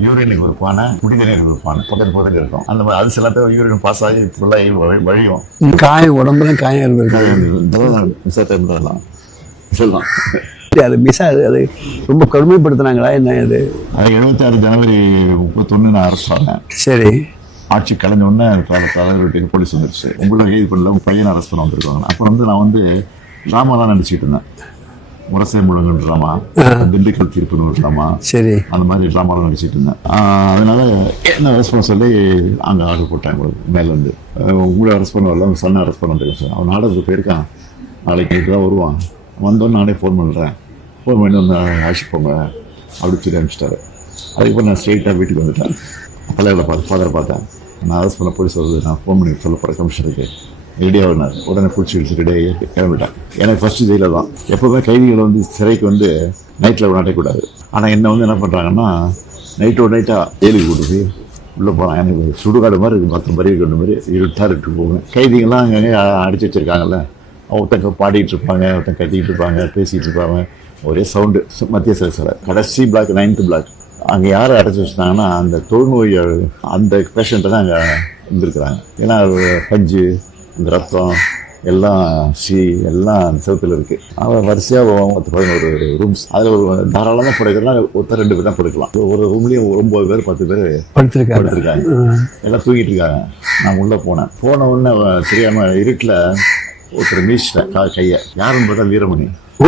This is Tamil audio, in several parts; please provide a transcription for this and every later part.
யூரினுக்கு ஒரு பானை குடிதண்ணீருக்கு ஒரு பானை பக்கத்து பக்கத்துல இருக்கும். அந்த மாதிரி அது சில பேர் யூரின் பாஸ் ஆகி ஃபுல்லாக வழியும். காயம் உடம்புல காயம் இருந்திருக்கு. இதெல்லாம் சொல்லலாம் அது மிஸ் அது அது ரொம்ப கடுமைப்படுத்துனாங்களா? என்ன இது? அது எழுபத்தாறு ஜனவரி முப்பத்தொன்று நான் அரெஸ்ட் ஆனேன். சரி. ஆட்சி கலைஞ்ச உடனே தலை- தலைவர் வீட்டுக்கு போலீஸ் வந்துருச்சு. உங்களை கைது பண்ணல உங்க பையனை அரெஸ்ட் பண்ண வந்திருக்காங்க. அப்போ வந்து நான் வந்து ட்ராமா தான் நடிச்சிட்டு இருந்தேன். முரசை முழங்குன்ற ட்ராமா திண்டுக்கல் தீர்ப்புன்னு ஒரு ட்ராமா சரி. அந்த மாதிரி ட்ராமாலாம் நடிச்சிட்டு இருந்தேன். அதனால என்ன பண்ண சொல்லி அங்கே ஆர்டர் போட்டேன் உங்களுக்கு மேலேருந்து உங்களை அரெஸ்ட் பண்ண வரல உங்கள் சொன்ன அரெஸ்ட் பண்ண வந்திருக்கேன் சார் அவன் நாடகத்துக்கு போயிருக்கான். நாளைக்கு தான் வருவான். வந்தோன்னு நானே ஃபோன் பண்ணுறேன் ஃபோன் பண்ணி வந்து அழைச்சிட்டு போங்க அப்படி சொல்லி அனுப்பிச்சிட்டாரு. அதுக்கப்புறம் நான் ஸ்ட்ரெயிட்டாக வீட்டுக்கு வந்துட்டேன். தலைவரை பார்த்து ஃபாதரை பார்த்தேன். நான் அரெஸ்ட் பண்ண போலீஸ் வருது. நான் ஃபோன் பண்ணி சொல்ல போகிறேன் கமிஷனருக்கு ரெடியாக வந்தார் உடனே பிடிச்சி வச்சு ரெடியாகி கிளம்பிட்டேன். எனக்கு ஃபஸ்ட்டு ஜெயிலில் தான். எப்போவுமே கைதிகளை வந்து சிறைக்கு வந்து நைட்டில் விளையாடக்கூடாது ஆனால் என்ன வந்து என்ன பண்ணுறாங்கன்னா நைட்டோட நைட்டாக ஜெயிலுக்கு கூட்டு போய் உள்ளே போகிறான் எனக்கு சுடுகாடு மாதிரி இருக்குது மற்ற மாதிரி இருக்கிற மாதிரி. இருட்டாக இருக்கு போவேன். கைதிகள்லாம் அங்கங்கே அடித்து வச்சுருக்காங்கல்ல. ஒருத்தங்க பாடிட்டு இருப்பாங்க ஒருத்தங்க கட்டிக்கிட்டு இருப்பாங்க பேசிகிட்டு இருப்பாங்க. ஒரே சவுண்டு மத்திய சிறை சில கடைசி பிளாக் நைன்த்து பிளாக் அங்கே யார் அடைச்சி வச்சுட்டாங்கன்னா அந்த தொழுநோய் அந்த பேஷண்ட்டை தான் அங்கே இருந்திருக்கிறாங்க. ஏன்னா பஞ்சு ரத்தம் எல்லாம் சி எல்லாம் செவத்தில் இருக்குது அவன் வரிசையாக பத்து பதினோரு ரூம்ஸ் அதில் ஒரு தாராளமாக படுக்கலாம் ஒருத்தர் ரெண்டு பேர் தான் படுக்கலாம். ஒரு ரூம்லேயும் ஒன்பது பேர் பத்து பேர் படுத்திருக்காரு படுத்திருக்காங்க. எல்லாம் தூங்கிட்டு இருக்காங்க. நான் உள்ளே போனேன். போன உடனே அவன் தெரியாம இருட்டில் ஒருத்தர் மீச்சிட்டேன் கா கையை. யாருன்னு பார்த்தா வீரமணி. ஓ.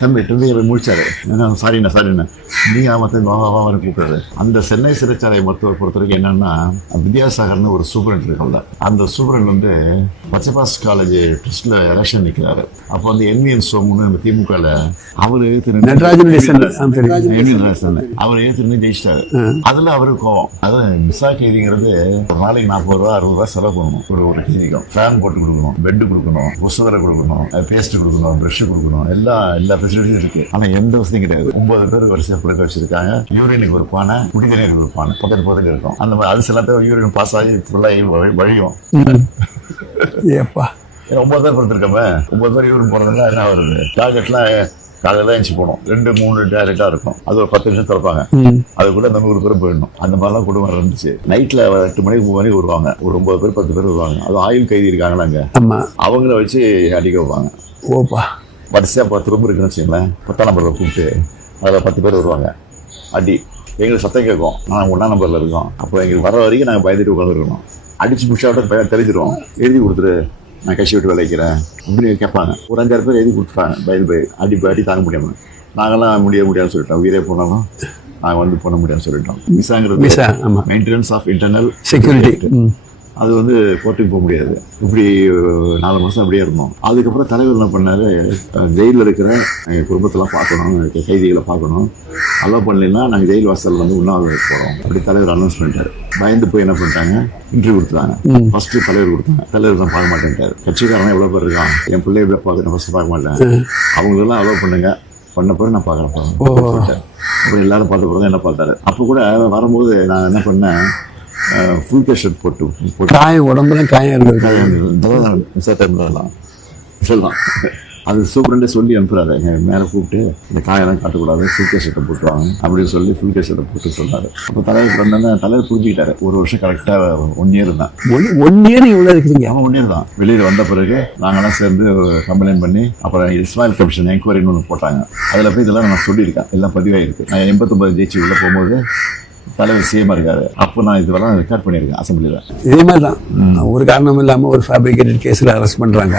தம்பி தம்பி அவர் முடிச்சாரு சாரிண்ணா சாரிண்ணா நீ ஆமத்தை வா வா வான்னு கூப்பிடுறது அந்த சென்னை சிறைச்சாலை மருத்துவர் பொறுத்த வரைக்கும் என்னன்னா வித்யாசாகர்னு ஒரு சூப்பரண்ட் இருக்கல அந்த சூப்பரண்ட் வந்து பச்சபாஸ் காலேஜ் ட்ரஸ்ட்ல எலெக்ஷன் நிற்கிறாரு அப்போ வந்து என்விஎன் சோமுன்னு நம்ம திமுகல அவர் அவர் நின்னு ஜெயிச்சிட்டாரு. அதுல அவருக்கு கோவம். அதான் மிசா கைதிங்கிறது நாளைக்கு நாற்பது ரூபா அறுபது ரூபா செலவு பண்ணணும். ஒரு ஒரு கைதிக்கும். ஃபேன் போட்டு கொடுக்கணும். பெட் கொடுக்கணும். புசுவரை கொடுக்கணும். பேஸ்ட் கொடுக்கணும். ப்ரஷ் கொடுக்கணும். எல்லா எல்லா ஃபெசிலிட்டியும் இருக்கு. ஆனா எந்த வசதியும் கிடையாது. ஒன்பது பேர் வரிசையா படுக்க வச்சிருக்காங்க. யூரினுக்கு ஒரு பானை குடிதண்ணீருக்கு ஒரு பானை பக்கத்து பக்கத்துல இருக்கும். அந்த மாதிரி அது சில பேர் யூரின் பாஸ் ஆகி ஃபுல்லாக வழியும். ஏப்பா. ஒன்பது பேர் படுத்திருக்கோமே ஒன்பது பேர் யூரின் போனதுல என்ன வருது டார்கெட்லாம் காலையில எழுச்சி போகணும். ரெண்டு மூணு டேரக்டா இருக்கும். அது ஒரு பத்து நிமிஷம் திறப்பாங்க. அதுக்குள்ள அந்த நூறு பேர் போயிடணும். அந்த மாதிரிலாம் குடும்பம் இருந்துச்சு நைட்ல எட்டு மணிக்கு மூணு மணிக்கு வருவாங்க. ஒரு ஒன்பது பேர் பத்து பேர் வருவாங்க. அது ஆயுள் கைதி இருக்காங்களா அங்க? அவங்கள வச்சு அடிக்க வைப்பாங்க. ஓப்பா. வரிசையா பத்து ரூம் இருக்குன்னு வச்சுங்களேன் பத்தாம் நம்பர்ல கூப்பிட்டு அதில் பத்து பேர் வருவாங்க. அடி. எங்களுக்கு சத்தம் கேட்கும். நாங்கள் ஒன்றாம் நம்பர்ல இருக்கோம். அப்போ எங்களுக்கு வர வரைக்கும் நாங்கள் பயந்துட்டு உட்காந்துருக்கணும் அடிச்சு பையன் தெரிஞ்சிருவோம் எழுதி கொடுத்துரு. நான் கட்சி விட்டு விளைக்கிறேன் அப்படின்னு கேட்பாங்க. ஒரு அஞ்சாறு பேர் எழுதி கொடுத்துட்டாங்க. பயந்து போய் அடி அடி தாங்க முடியாம. நாங்களாம் முடிய முடியாதுன்னு சொல்லிட்டோம். உயிரே போனாலும் நாங்கள் வந்து பண்ண முடியாதுன்னு சொல்லிட்டோம். மிஸ்ஸாங்கிறது மிஸ்ஸா ஆமா. மெயின்டெனன்ஸ் ஆஃப் இன்டர்னல் செக்யூரிட்டி அது வந்து கோர்ட்டுக்கு போக முடியாது. இப்படி நாலு மாதம் அப்படியே இருந்தோம். அதுக்கப்புறம் தலைவர் என்ன பண்ணாரு ஜெயிலில் இருக்கிற எங்கள் குடும்பத்தெல்லாம் பார்க்கணும் கைதிகளை பார்க்கணும். அலோவ் பண்ணலைன்னா நாங்கள் ஜெயில் வாசலில் வந்து உண்ணாவிரத போகிறோம் அப்படி தலைவர் அனௌன்ஸ் பண்ணிட்டாரு. பயந்து போய் என்ன பண்ணிட்டாங்க இன்டர்வியூ கொடுத்தாங்க ஃபர்ஸ்ட் தலைவர் கொடுத்தாங்க. தலைவர் தான் பார்க்க மாட்டேன்ட்டாரு. கட்சிக்காரன் எவ்வளோ பேர் இருக்கான்? என் பிள்ளை எப்படி பார்க்க ஃபர்ஸ்ட் பார்க்க மாட்டேன். அவங்களெல்லாம் அலோவ் பண்ணுங்க. பண்ண பிறகு நான் பார்க்குறேன். அப்புறம் எல்லாரும் பார்த்த பிறகு என்ன பார்த்தாரு. அப்போ கூட வரும்போது நான் என்ன பண்ணேன் ஃபுல் ஷர்ட் போட்டு காயம் உடம்புல காயம் இருந்திருக்கு சொல்லலாம் சொல்லலாம். அது சூப்பரண்டே சொல்லி அனுப்புறாரு. எங்க மேலே கூப்பிட்டு இந்த காயெல்லாம் காட்டக்கூடாது ஃபுல் ஷர்ட்டை போட்டுவாங்க அப்படின்னு சொல்லி ஃபுல் ஷர்ட்டை போட்டு சொன்னாரு. அப்போ தலைவர் பண்ணா தலைவர் புரிஞ்சுக்கிட்டாரு. ஒரு வருஷம் கரெக்டாக ஒன் இயர் தான். ஒன் இயர் இவ்வளோ இருக்கிறீங்க அவன் ஒன் இயர் தான். வெளியில் வந்த பிறகு நாங்கெல்லாம் சேர்ந்து கம்ப்ளைண்ட் பண்ணி அப்புறம் இஸ்மாயில் கமிஷன் என்கொயரின்னு ஒன்று போட்டாங்க. அதில் போய் இதெல்லாம் நான் சொல்லியிருக்கேன். எல்லாம் பதிவாயிருக்கு. நான் எண்பத்தொம்பது ஜெயிச்சு உள்ளே போகும்போது தலைவர் சிஎம் இருக்காரு. அப்போ நான் இதுவெல்லாம் ரெக்கார்ட் பண்ணியிருக்கேன் அசம்பிளியில் இதே மாதிரி தான் ஒரு காரணம் இல்லாமல் ஒரு ஃபேப்ரிகேட்டட் கேஸில் அரெஸ்ட் பண்ணுறாங்க